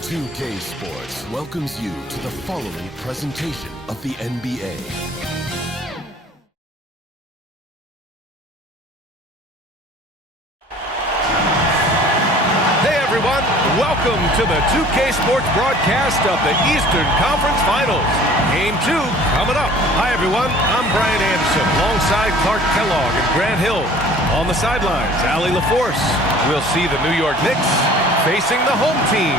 2K Sports welcomes you to the following presentation of the NBA. Hey everyone, welcome to the 2K Sports broadcast of the Eastern Conference Finals. Game 2 coming up. Hi everyone, I'm Brian Anderson alongside Clark Kellogg and Grant Hill. On the sidelines, Allie LaForce. We'll see the New York Knicks facing the home team.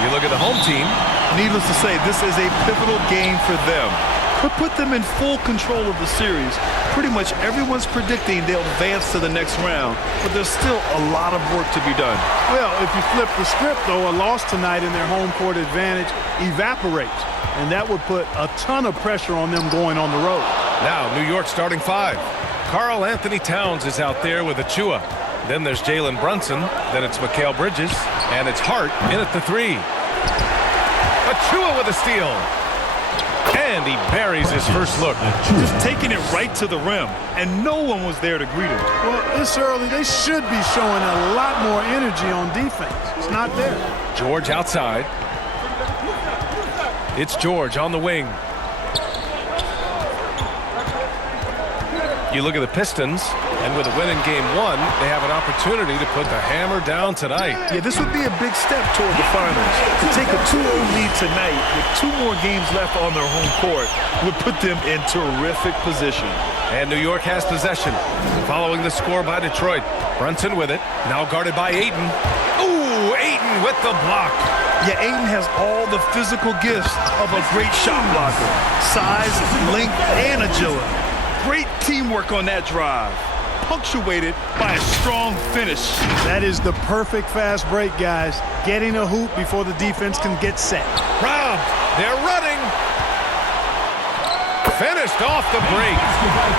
You look at the home team. Needless to say, this is a pivotal game for them. Could put them in full control of the series. Pretty much everyone's predicting they'll advance to the next round, but there's still a lot of work to be done. Well, if you flip the script, though, a loss tonight in their home court advantage evaporates, and that would put a ton of pressure on them going on the road. Now, New York starting 5. Karl Anthony Towns is out there with Achua. Then there's Jalen Brunson. Then it's Mikal Bridges. And it's Hart in at the 3. Achua with a steal. And he buries his first look. Just taking it right to the rim, and no one was there to greet him. Well, this early, they should be showing a lot more energy on defense. It's not there. George outside. It's George on the wing. You look at the Pistons, and with a win in Game 1, they have an opportunity to put the hammer down tonight. Yeah, this would be a big step toward the finals. To take a 2-0 lead tonight with 2 more games left on their home court would put them in terrific position. And New York has possession. Following the score by Detroit. Brunson with it, now guarded by Ayton. Ooh, Ayton with the block. Yeah, Ayton has all the physical gifts of a great shot blocker. Size, length, and agility. Great teamwork on that drive, punctuated by a strong finish. That is the perfect fast break, guys. Getting a hoop before the defense can get set. Robbed. They're running. Finished off the break.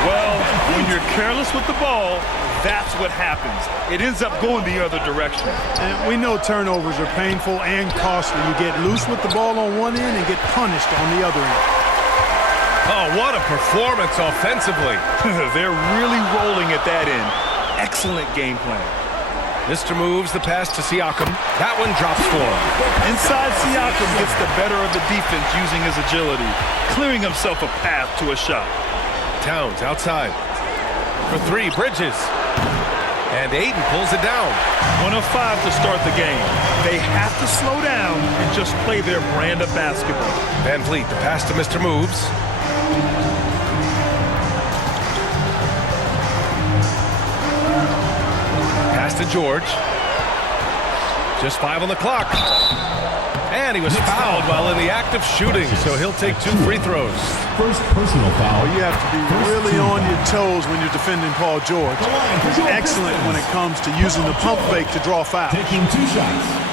Well, when you're careless with the ball, that's what happens. It ends up going the other direction. And we know turnovers are painful and costly. You get loose with the ball on one end and get punished on the other end. Oh, what a performance offensively. They're really rolling at that end. Excellent game plan. Mr. moves the pass to Siakam. That one drops for him. Inside, Siakam gets the better of the defense using his agility, clearing himself a path to a shot. Towns outside. For 3, Bridges. And Ayton pulls it down. 1 of 5 to start the game. They have to slow down and just play their brand of basketball. Van Vliet, the pass to Mr. Moves. Pass to George. Just 5 on the clock. And he was fouled while in the act of shooting, so he'll take 2 free throws. First personal foul. You have to be really on your toes when you're defending Paul George. He's excellent when it comes to using the pump fake to draw fouls. Taking 2 shots.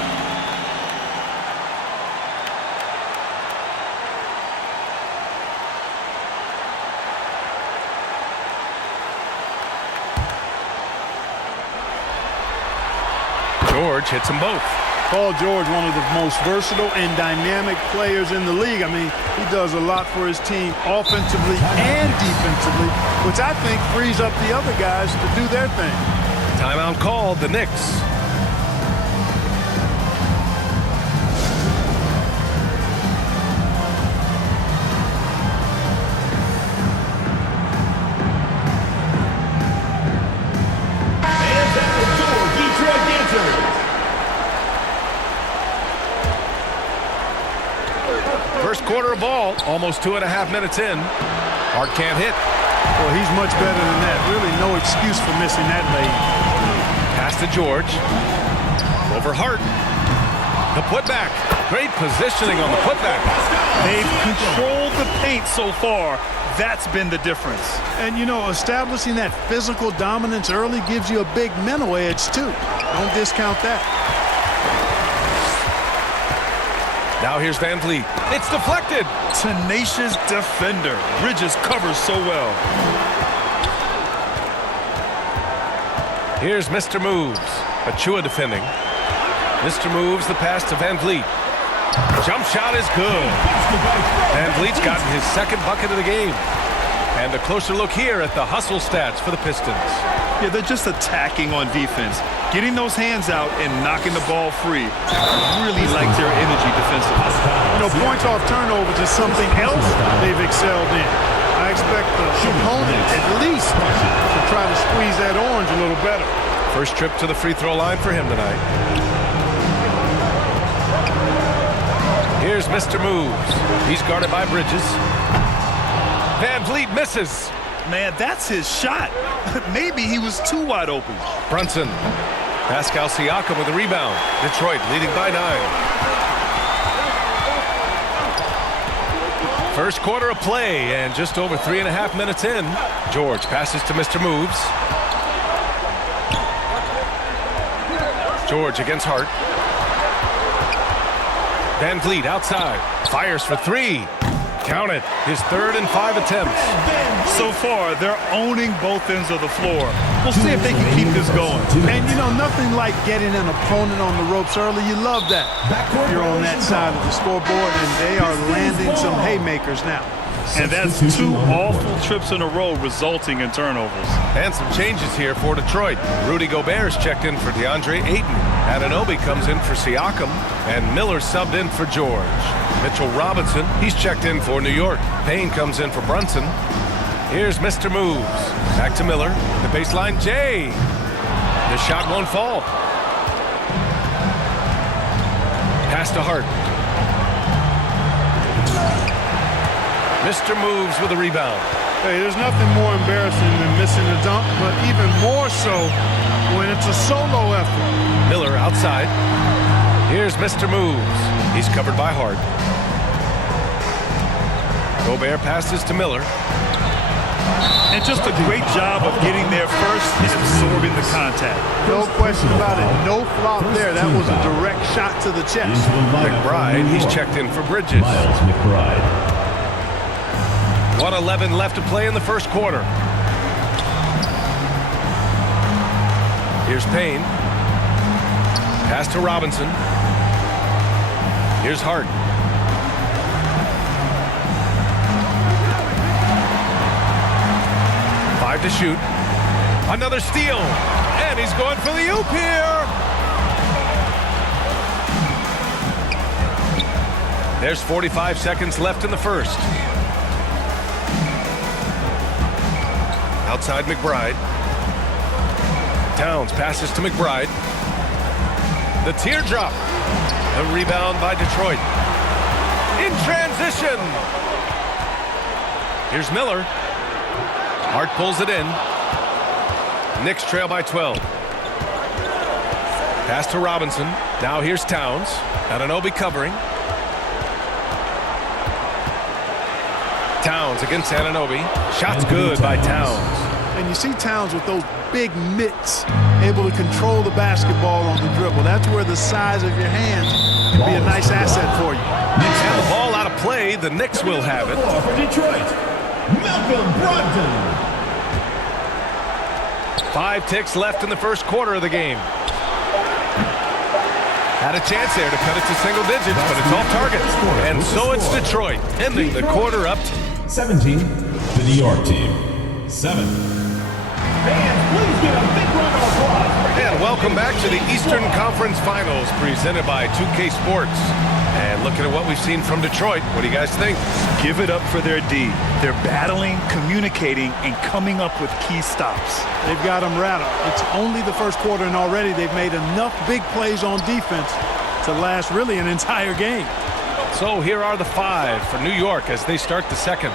George hits them both. Paul George, one of the most versatile and dynamic players in the league. I mean, he does a lot for his team offensively and defensively, which I think frees up the other guys to do their thing. Timeout called, the Knicks. First quarter of ball, almost 2.5 minutes in. Hart can't hit. Well, he's much better than that. Really no excuse for missing that lane. Pass to George. Over Hart. The putback. Great positioning on the putback. They've controlled the paint so far. That's been the difference. And, you know, establishing that physical dominance early gives you a big mental edge, too. Don't discount that. Now here's Van Vliet. It's deflected. Tenacious defender. Bridges covers so well. Here's Mr. Moves. Achua defending. Mr. Moves the pass to Van Vliet. Jump shot is good. Van Vliet's gotten his second bucket of the game. And a closer look here at the hustle stats for the Pistons. Yeah, they're just attacking on defense. Getting those hands out and knocking the ball free. Really like their energy defensively. You know, points off turnovers is something else they've excelled in. I expect the opponent at least to try to squeeze that orange a little better. First trip to the free throw line for him tonight. Here's Mr. Moves. He's guarded by Bridges. Van Vliet misses. Man, that's his shot. Maybe he was too wide open. Brunson. Pascal Siakam with a rebound. Detroit leading by 9. First quarter of play, and just over 3.5 minutes in. George passes to Mr. Moves. George against Hart. Van Vliet outside. Fires for 3. Count it. His 3rd and 5 attempts. So far, they're owning both ends of the floor. We'll see if they can keep this going. And, you know, nothing like getting an opponent on the ropes early. You love that. You're on that side of the scoreboard, and they are landing some haymakers now. And that's 2 awful trips in a row resulting in turnovers. And some changes here for Detroit. Rudy Gobert's checked in for DeAndre Ayton. Anunoby comes in for Siakam. And Miller subbed in for George. Mitchell Robinson, he's checked in for New York. Payne comes in for Brunson. Here's Mr. Moves. Back to Miller. The baseline, Jay. The shot won't fall. Pass to Hart. Mr. Moves with a rebound. Hey, there's nothing more embarrassing than missing a dunk, but even more so when it's a solo effort. Miller outside. Here's Mr. Moves. He's covered by Hart. Gobert passes to Miller. And just a great job of getting there first and absorbing the contact. No question about it. No flop there. That was a direct shot to the chest. McBride, he's checked in for Bridges. Miles McBride. 1:11 left to play in the first quarter. Here's Payne. Pass to Robinson. Here's Hart. Five to shoot. Another steal. And he's going for the oop here. There's 45 seconds left in the first. Outside McBride. Towns passes to McBride. The teardrop. The rebound by Detroit. In transition. Here's Miller. Hart pulls it in. Knicks trail by 12. Pass to Robinson. Now here's Towns. Anunoby covering. Towns against Anunoby. Shot's good by Towns. And you see Towns with those big mitts, able to control the basketball on the dribble. That's where the size of your hands can be a nice asset for you. And the ball out of play. The Knicks will have it. For Detroit, Malcolm Brogdon. 5 ticks left in the first quarter of the game. Had a chance there to cut it to single digits, but it's off target. And so it's Detroit, ending the quarter up 17, the New York team. 7. Fans, please give a big round of applause. And welcome back to the Eastern Conference Finals presented by 2K Sports. And looking at what we've seen from Detroit, what do you guys think? Give it up for their D. They're battling, communicating, and coming up with key stops. They've got them rattled. It's only the first quarter, and already they've made enough big plays on defense to last really an entire game. So here are the 5 for New York as they start the second.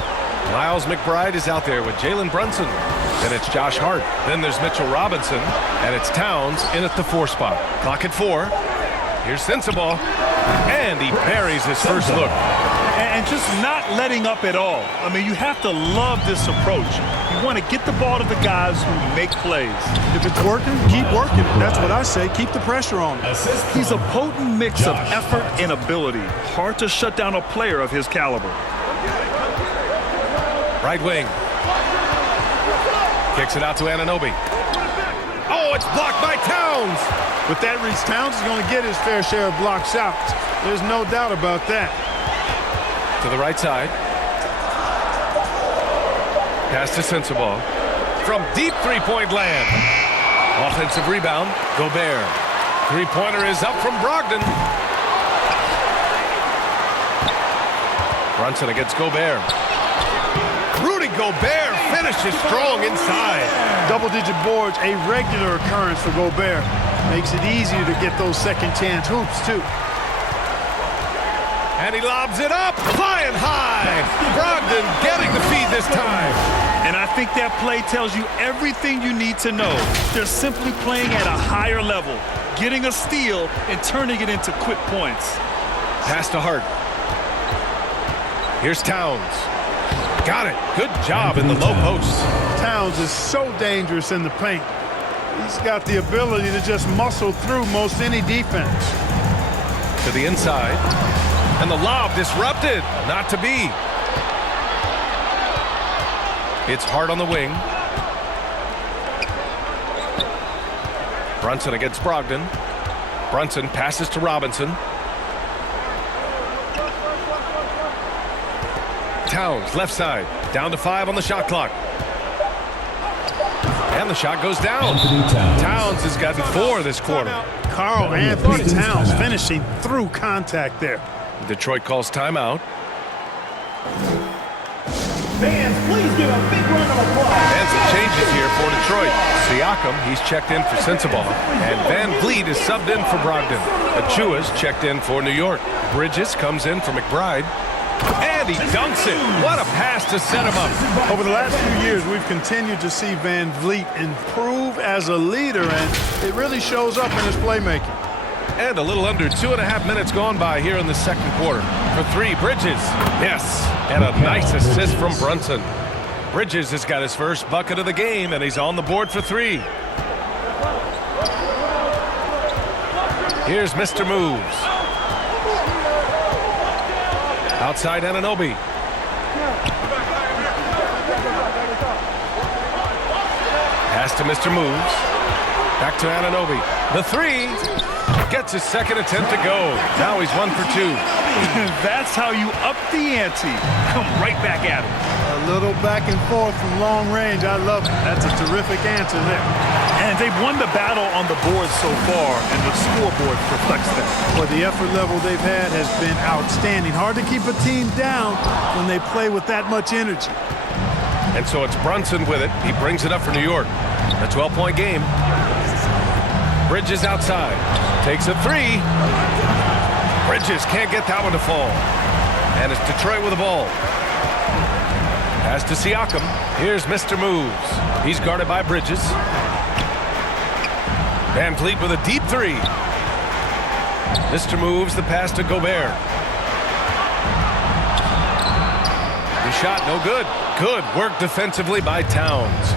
Miles McBride is out there with Jalen Brunson. Then it's Josh Hart. Then there's Mitchell Robinson. And it's Towns in at the 4 spot. Clock at 4. Here's Sensabaugh. And he buries his first look. And just not letting up at all. I mean, you have to love this approach. You want to get the ball to the guys who make plays. If it's working, keep working it. That's what I say. Keep the pressure on him. He's a potent mix of effort and ability. Hard to shut down a player of his caliber. Right wing. Kicks it out to Anunoby. Oh, it's blocked by Towns. With that reach, Towns is going to get his fair share of block shots. There's no doubt about that. To the right side. Pass to Sensabaugh. From deep three-point land. Offensive rebound, Gobert. Three-pointer is up from Brogdon. Brunson against Gobert. Rudy Gobert finishes strong inside. Double-digit boards, a regular occurrence for Gobert. Makes it easier to get those second-chance hoops, too. And he lobs it up, flying high. Brogdon getting the feed this time. And I think that play tells you everything you need to know. They're simply playing at a higher level, getting a steal and turning it into quick points. Pass to Hart. Here's Towns. Got it. Good job in the low post. Towns is so dangerous in the paint. He's got the ability to just muscle through most any defense. To the inside. And the lob disrupted. Not to be. It's Hart on the wing. Brunson against Brogdon. Brunson passes to Robinson. Towns, left side. Down to 5 on the shot clock. And the shot goes down. Towns has gotten 4 this quarter. Karl Anthony Towns finishing through contact there. Detroit calls timeout. Fans, please give a big round of applause. And some changes here for Detroit. Siakam, he's checked in for Sensabaugh. And Van Vliet is subbed in for Brogdon. Achua's checked in for New York. Bridges comes in for McBride. And he dunks it. What a pass to set him up. Over the last few years, we've continued to see Van Vliet improve as a leader, and it really shows up in his playmaking. And a little under 2.5 minutes gone by here in the second quarter. For 3, Bridges. Yes. And a nice assist from Brunson. Bridges has got his first bucket of the game, and he's on the board for 3. Here's Mr. Moves. Outside Anunoby. Pass to Mr. Moves. Back to Anunoby. The 3. Gets his second attempt to go. Now he's 1 for 2. That's how you up the ante. Come right back at him. A little back and forth from long range. I love it. That's a terrific answer there. And they've won the battle on the board so far, and the scoreboard reflects that. But the effort level they've had has been outstanding. Hard to keep a team down when they play with that much energy. And so it's Brunson with it. He brings it up for New York. A 12-point game. Bridges outside. Takes a 3. Bridges can't get that one to fall. And it's Detroit with the ball. Pass to Siakam. Here's Mr. Moves. He's guarded by Bridges. Van Vliet with a deep 3. Mr. Moves, the pass to Gobert. The shot, no good. Good work defensively by Towns.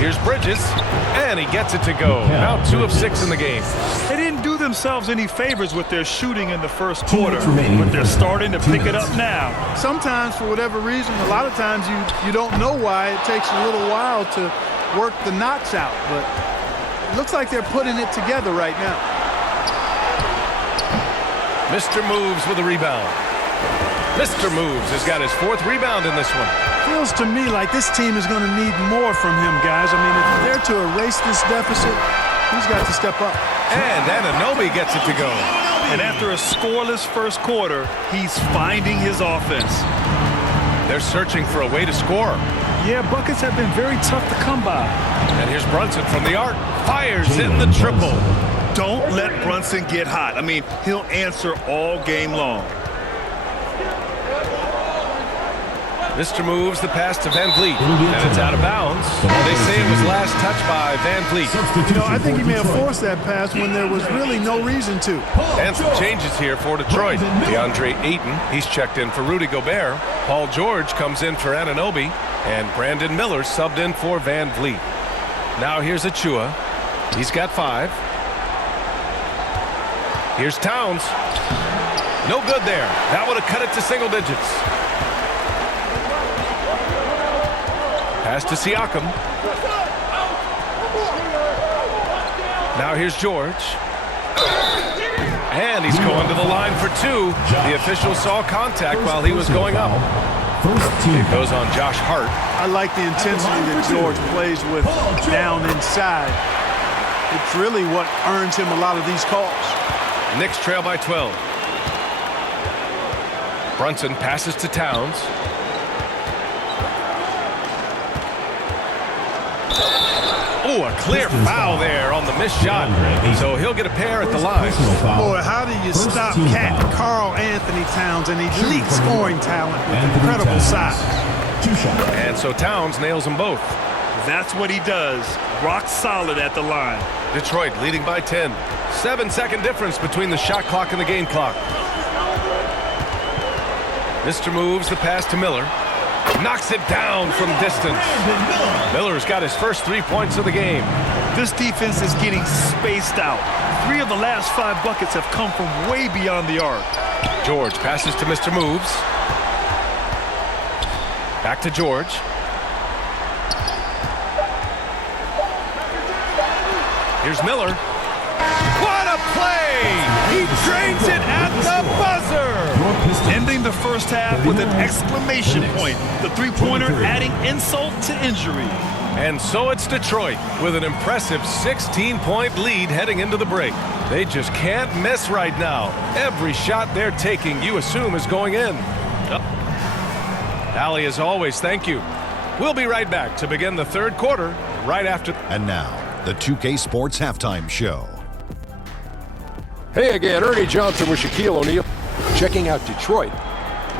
Here's Bridges, and he gets it to go. Now 2 of 6 in the game. They didn't do themselves any favors with their shooting in the first quarter, but they're starting to pick it up now. Sometimes, for whatever reason, a lot of times you don't know why. It takes a little while to work the knots out, but it looks like they're putting it together right now. Mr. Moves with a rebound. Mr. Moves has got his 4th rebound in this one. Feels to me like this team is going to need more from him, guys. I mean, if they're to erase this deficit, he's got to step up. And Anunoby gets it to go. And after a scoreless first quarter, he's finding his offense. They're searching for a way to score. Yeah, buckets have been very tough to come by. And here's Brunson from the arc. Fires in the triple. Don't let Brunson get hot. I mean, he'll answer all game long. Mr. Moves the pass to Van Vliet, and it's out of bounds. They say it was last touched by Van Vliet. You know, I think he may have forced that pass when there was really no reason to. And some changes here for Detroit. DeAndre Ayton, he's checked in for Rudy Gobert. Paul George comes in for Anunoby, and Brandon Miller subbed in for Van Vliet. Now here's Achua. He's got 5. Here's Towns. No good there. That would have cut it to single digits. Pass to Siakam. Now here's George. And he's going to the line for 2. The official saw contact while he was going up. First team. It goes on Josh Hart. I like the intensity that George plays with down inside. It's really what earns him a lot of these calls. Knicks trail by 12. Brunson passes to Towns. Oh, a clear foul there on the missed shot. So he'll get a pair at the line. Boy, how do you stop Cat Carl Anthony Towns, an elite scoring talent with incredible size? And so Towns nails them both. That's what he does. Rock solid at the line. Detroit leading by 10. 7-second difference between the shot clock and the game clock. Mr. moves the pass to Miller. Knocks it down from distance. Miller's got his first 3 points of the game. This defense is getting spaced out. 3 of the last 5 buckets have come from way beyond the arc. George passes to Mr. Moves. Back to George. Here's Miller. What a play! He drains it at the buzzer! Ending the first half with an exclamation point. The three-pointer adding insult to injury. And so it's Detroit with an impressive 16-point lead heading into the break. They just can't miss right now. Every shot they're taking, you assume, is going in. Allie, as always, thank you. We'll be right back to begin the third quarter right after. And now, the 2K Sports Halftime Show. Hey again, Ernie Johnson with Shaquille O'Neal. Checking out Detroit.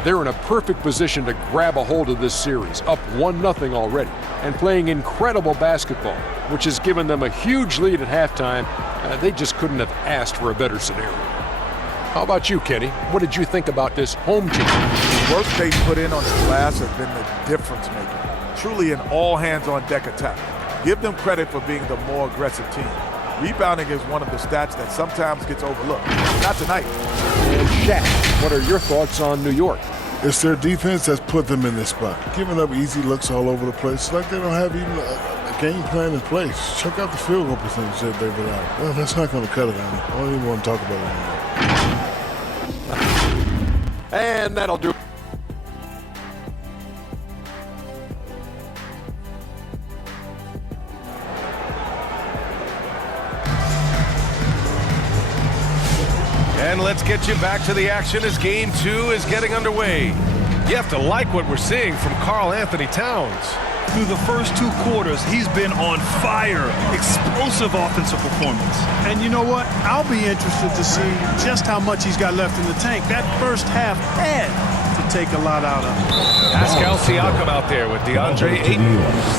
They're in a perfect position to grab a hold of this series, up 1-0 already, and playing incredible basketball, which has given them a huge lead at halftime. They just couldn't have asked for a better scenario. How about you, Kenny? What did you think about this home team? The work they put in on the glass has been the difference maker. Truly an all-hands-on-deck attack. Give them credit for being the more aggressive team. Rebounding is one of the stats that sometimes gets overlooked. Not tonight. And Shaq, what are your thoughts on New York? It's their defense that's put them in this spot. Giving up easy looks all over the place. It's like they don't have even a game plan in place. Check out the field goal percentage that they've been out. Well, that's not going to cut it, honey. I don't even want to talk about it anymore. And that'll do. And let's get you back to the action as Game 2 is getting underway. You have to like what we're seeing from Karl Anthony Towns. Through the first 2 quarters, he's been on fire. Explosive offensive performance. And you know what? I'll be interested to see just how much he's got left in the tank. That first half had to take a lot out of him. Pascal Siakam out there with DeAndre Ayton.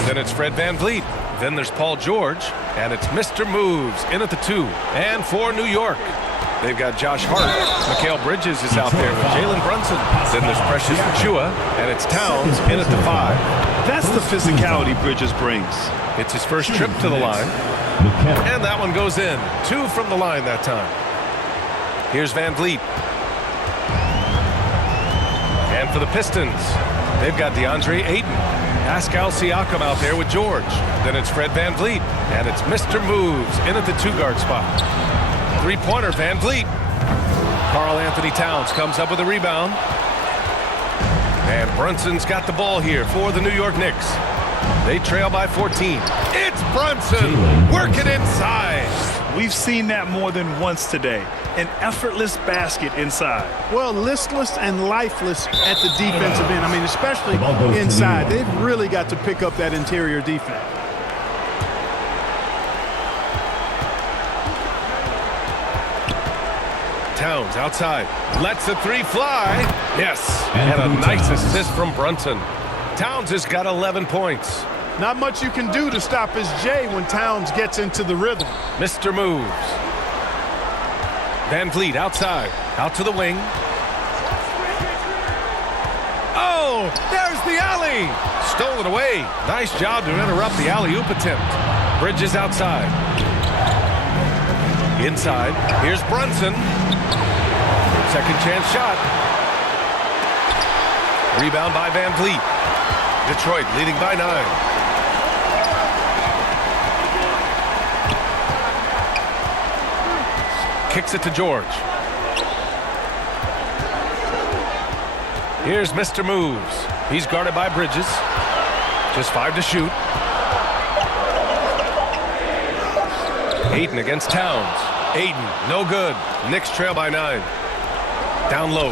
Then it's Fred VanVleet. Then there's Paul George. And it's Mr. Moves in at the 2. And for New York, they've got Josh Hart. Mikal Bridges is out there with Jalen Brunson. Then there's Precious Achiuwa. And it's Towns in at the 5. That's the physicality Bridges brings. It's his first trip to the line. And that one goes in. 2 from the line that time. Here's VanVleet. And for the Pistons, they've got DeAndre Ayton. Pascal Siakam out there with George. Then it's Fred VanVleet. And it's Mr. Moves in at the 2-guard spot. 3-pointer VanVleet. Karl Anthony Towns comes up with a rebound. And Brunson's got the ball here for the New York Knicks. They trail by 14. It's Brunson working inside. We've seen that more than once today. An effortless basket inside. Well, listless and lifeless at the defensive end. I mean, especially inside. They've really got to pick up that interior defense. Towns outside. Lets the 3 fly. Yes. And a nice assist from Brunson. Towns has got 11 points. Not much you can do to stop his J when Towns gets into the rhythm. Mr. Moves. VanVleet outside. Out to the wing. Oh, there's the alley. Stolen away. Nice job to interrupt the alley-oop attempt. Bridges outside. Inside. Here's Brunson. Second chance shot. Rebound by VanVleet. Detroit leading by 9. Kicks it to George. Here's Mr. Moves. He's guarded by Bridges. Just 5 to shoot. Ayton against Towns. Ayton, no good. Knicks trail by 9. Down low.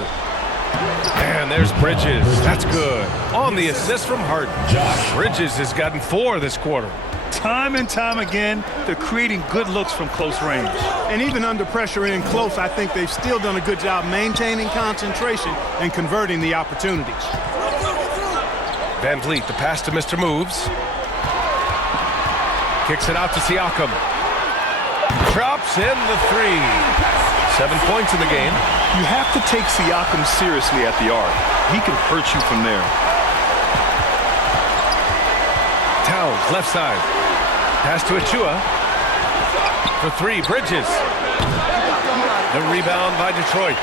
And there's Bridges. That's good. On the assist from Harden. Bridges has gotten 4 this quarter. Time and time again, they're creating good looks from close range. And even under pressure in close, I think they've still done a good job maintaining concentration and converting the opportunities. Van Vliet, the pass to Mr. Moves. Kicks it out to Siakam. Drops in the 3. 7 points in the game. You have to take Siakam seriously at the arc. He can hurt you from there. Towns, left side. Pass to Achua. For 3, Bridges. The rebound by Detroit.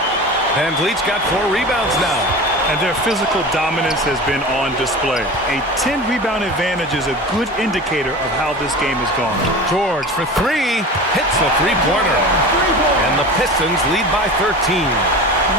Van Vliet's got 4 rebounds now. And their physical dominance has been on display. A 10-rebound advantage is a good indicator of how this game has gone. George for 3. Hits the three-pointer. And the Pistons lead by 13.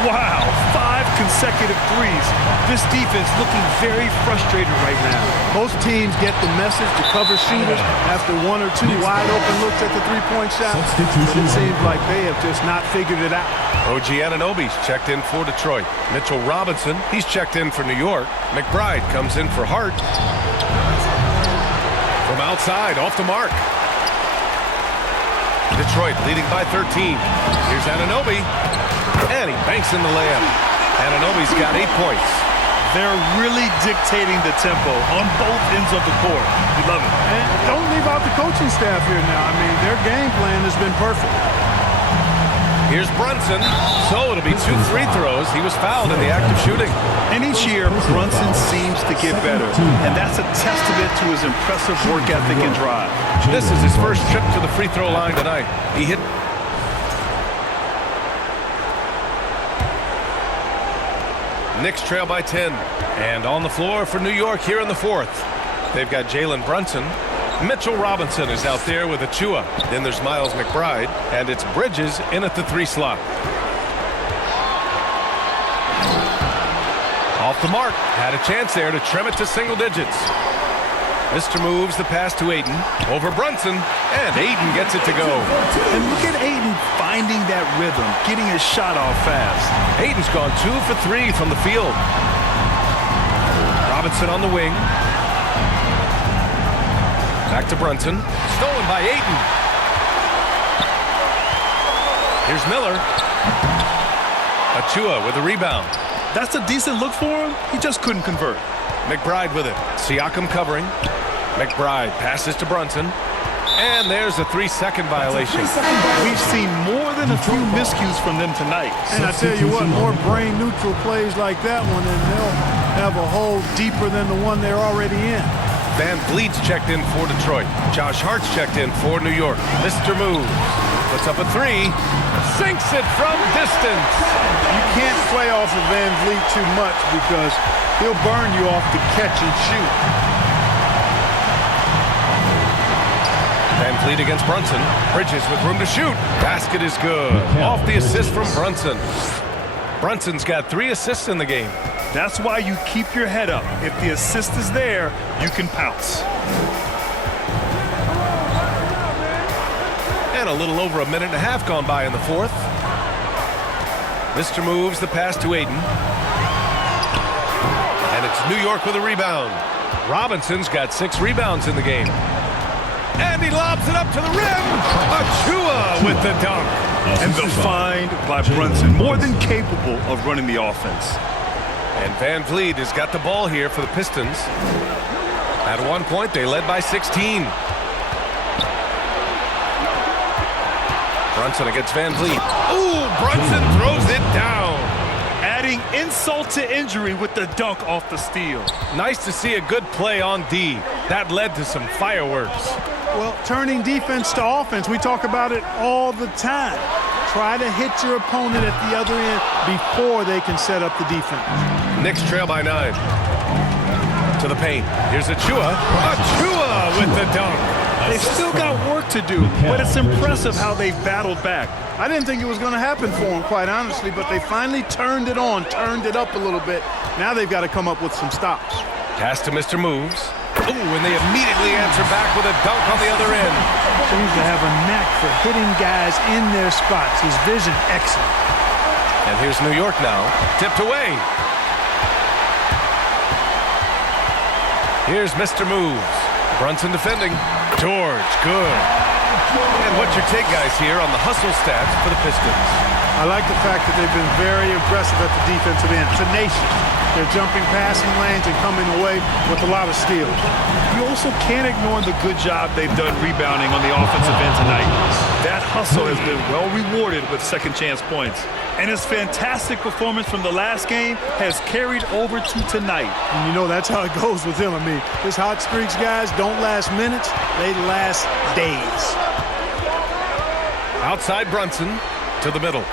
Wow, 5 consecutive threes. This defense looking very frustrated right now. Most teams get the message to cover shooters after 1 or 2 wide open looks at the three-point shot. But it seems like they have just not figured it out. OG Anunoby's checked in for Detroit. Mitchell Robinson, he's checked in for New York. McBride comes in for Hart. From outside, off the mark. Detroit leading by 13. Here's Anunoby. And he banks in the layup. Anunoby's got 8 points. They're really dictating the tempo on both ends of the court. You love it. And don't leave out the coaching staff here now. I mean, their game plan has been perfect. Here's Brunson. So it'll be 2 free throws. He was fouled in the act of shooting. And each year, Brunson seems to get better. And that's a testament to his impressive work ethic and drive. This is his first trip to the free throw line tonight. He hit. Knicks trail by 10. And on the floor for New York here in the 4th. They've got Jalen Brunson. Mitchell Robinson is out there with Achua. Then there's Miles McBride. And it's Bridges in at the 3 slot. Off the mark. Had a chance there to trim it to single digits. Mr. Moves the pass to Ayton. Over Brunson. And Ayton gets it to go. And look at Ayton finding that rhythm, getting his shot off fast. Ayton's gone 2 for 3 from the field. Robinson on the wing. Back to Brunson. Stolen by Ayton. Here's Miller. Achua with a rebound. That's a decent look for him. He just couldn't convert. McBride with it. Siakam covering. McBride passes to Brunson. And there's a 3-second violation. We've seen more than a few miscues from them tonight. And I tell you what, more brain-neutral plays like that one, and they'll have a hole deeper than the one they're already in. Van Vliet's checked in for Detroit. Josh Hart's checked in for New York. Mr. Moves puts up a 3. Sinks it from distance. You can't play off of Van Vliet too much because he'll burn you off the catch and shoot. Van Vliet against Brunson. Bridges with room to shoot. Basket is good. Off the assist from Brunson. Brunson's got 3 assists in the game. That's why you keep your head up. If the assist is there, you can pounce. And a little over a minute and a half gone by in the 4th. Mr. Moves the pass to Ayton. And it's New York with a rebound. Robinson's got 6 rebounds in the game. And he lobs it up to the rim. Achua with the dunk. And the find by Brunson, more than capable of running the offense. And Van Vliet has got the ball here for the Pistons. At one point, they led by 16. Brunson against Van Vliet. Ooh, Brunson throws it down. Adding insult to injury with the dunk off the steal. Nice to see a good play on D. That led to some fireworks. Well, turning defense to offense, we talk about it all the time. Try to hit your opponent at the other end before they can set up the defense. Knicks trail by 9. To the paint. Here's Achua. Achua with the dunk. They've still got work to do, but it's impressive how they've battled back. I didn't think it was going to happen for them, quite honestly, but they finally turned it on, turned it up a little bit. Now they've got to come up with some stops. Pass to Mr. Moves. Ooh, and they immediately answer back with a dunk on the other end. Seems to have a knack for hitting guys in their spots. His vision excellent. And here's New York now, tipped away. Here's Mr. Moves. Brunson defending. George, good. And what's your take, guys, here on the hustle stats for the Pistons? I like the fact that they've been very aggressive at the defensive end. Tenacious. They're jumping passing lanes and coming away with a lot of steals. You also can't ignore the good job they've done rebounding on the offensive end tonight. That hustle has been well rewarded with second chance points. And his fantastic performance from the last game has carried over to tonight. And you know that's how it goes with him. I mean, his hot streaks, guys, don't last minutes. They last days. Outside Brunson to the middle.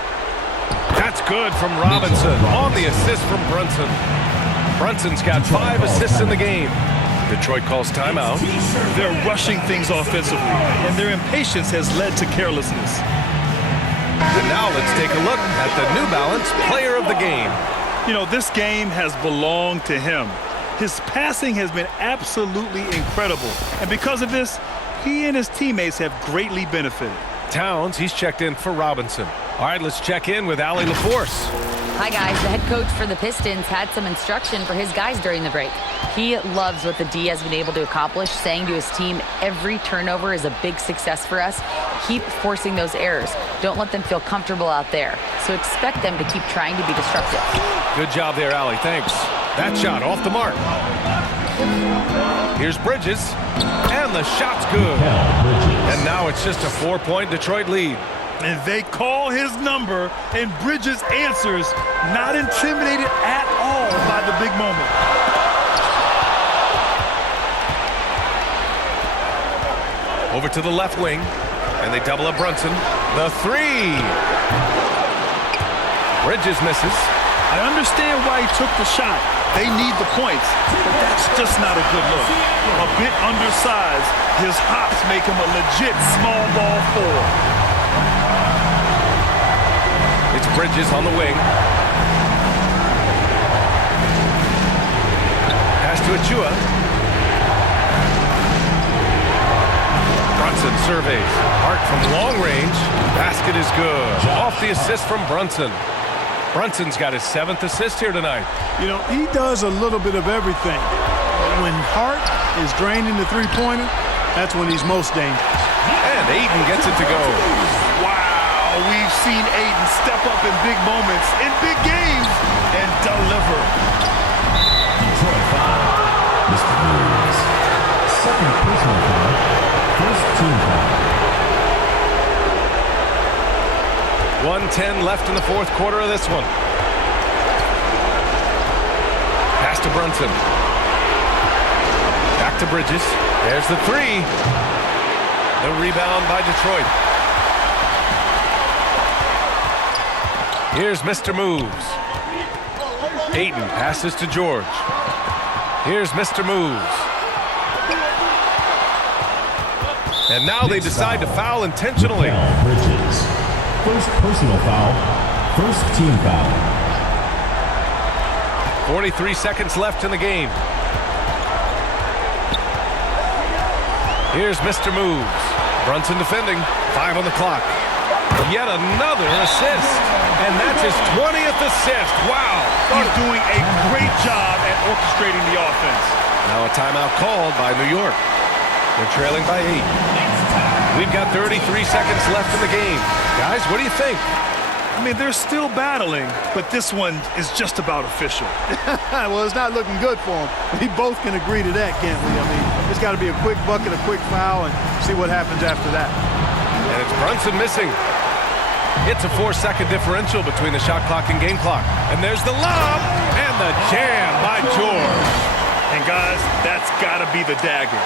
That's good from Robinson on the assist from Brunson. Brunson's got 5 assists in the game. Detroit calls timeout. They're rushing things offensively, and their impatience has led to carelessness. And now let's take a look at the New Balance player of the game. You know, this game has belonged to him. His passing has been absolutely incredible, and because of this, he and his teammates have greatly benefited. Towns, he's checked in for Robinson. All right, let's check in with Allie LaForce. Hi, guys. The head coach for the Pistons had some instruction for his guys during the break. He loves what the D has been able to accomplish, saying to his team, every turnover is a big success for us. Keep forcing those errors. Don't let them feel comfortable out there. So expect them to keep trying to be disruptive. Good job there, Allie. Thanks. That shot off the mark. Here's Bridges, and the shot's good. And now it's just a 4-point Detroit lead. And they call his number, and Bridges answers, not intimidated at all by the big moment. Over to the left wing, and they double up Brunson. The 3. Bridges misses. I understand why he took the shot. They need the points, but that's just not a good look. A bit undersized, his hops make him a legit small ball 4. It's Bridges on the wing. Pass to Achua. Brunson surveys. Hart from long range. Basket is good. Off the assist from Brunson. Brunson's got his 7th assist here tonight. You know, he does a little bit of everything. When Hart is draining the three-pointer, that's when he's most dangerous. And Ayton gets it to go. Wow, we've seen Ayton step up in big moments, in big games, and deliver. Detroit foul. Mr. Moves. Second personal foul. First team foul. 1:10 left in the fourth quarter of this one. Pass to Brunson. Back to Bridges. There's the 3. The rebound by Detroit. Here's Mr. Moves. Ayton passes to George. Here's Mr. Moves. And now they decide to foul intentionally. Bridges. First personal foul. First team foul. 43 seconds left in the game. Here's Mr. Moves. Brunson defending. 5 on the clock. Yet another assist. And that's his 20th assist. Wow. He's doing a great job at orchestrating the offense. Now a timeout called by New York. They're trailing by 8. We've got 33 seconds left in the game. Guys, what do you think? I mean, they're still battling, but this one is just about official. Well, it's not looking good for him. We both can agree to that, can't we? I mean, it's got to be a quick bucket, a quick foul, and see what happens after that. And it's Brunson missing. It's a 4-second differential between the shot clock and game clock. And there's the lob and the jam by George. And guys, that's got to be the dagger.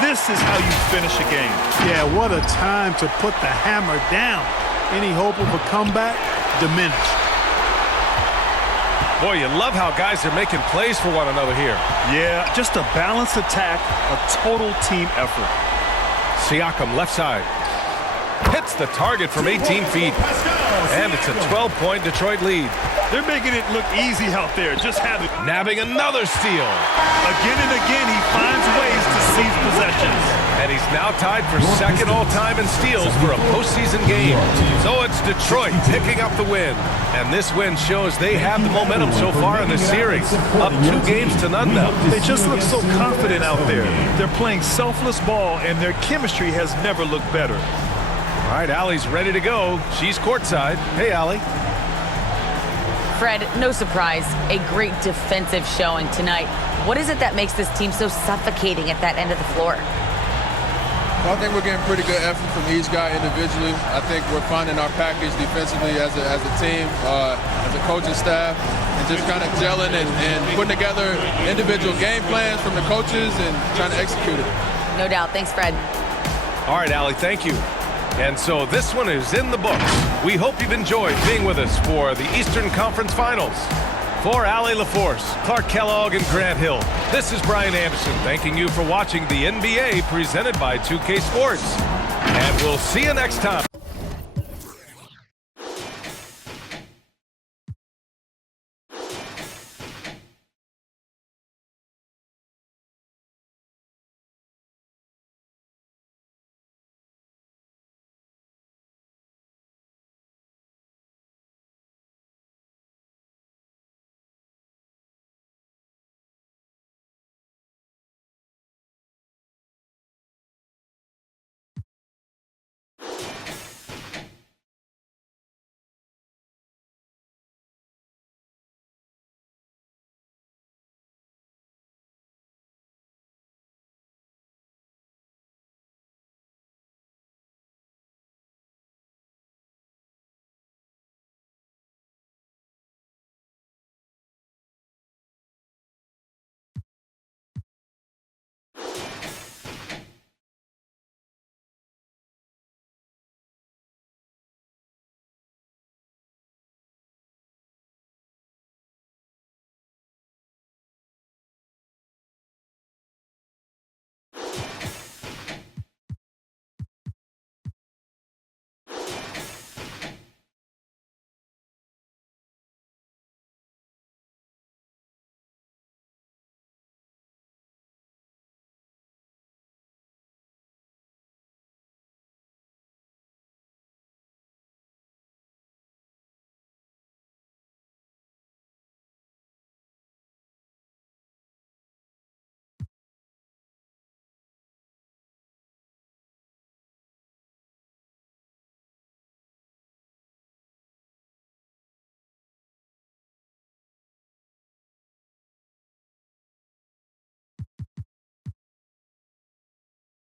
This is how you finish a game. Yeah, what a time to put the hammer down. Any hope of a comeback diminished. Boy, you love how guys are making plays for one another here. Yeah, just a balanced attack, a total team effort. Siakam left side. Hits the target from 18 feet. And it's a 12-point Detroit lead. They're making it look easy out there. Just have it. Nabbing another steal. Again and again, he finds ways to seize possessions. And he's now tied for second all-time in steals for a postseason game. So it's Detroit picking up the win. And this win shows they have the momentum so far in the series. Up 2-0 now. They just look so confident out there. They're playing selfless ball, and their chemistry has never looked better. All right, Allie's ready to go. She's courtside. Hey, Allie. Fred, no surprise, a great defensive showing tonight. What is it that makes this team so suffocating at that end of the floor? Well, I think we're getting pretty good effort from each guy individually. I think we're finding our package defensively as a team, as a coaching staff, and just kind of gelling and putting together individual game plans from the coaches and trying to execute it. No doubt. Thanks, Fred. All right, Allie, thank you. And so this one is in the books. We hope you've enjoyed being with us for the Eastern Conference Finals. For Allie LaForce, Clark Kellogg, and Grant Hill, this is Brian Anderson thanking you for watching the NBA presented by 2K Sports. And we'll see you next time.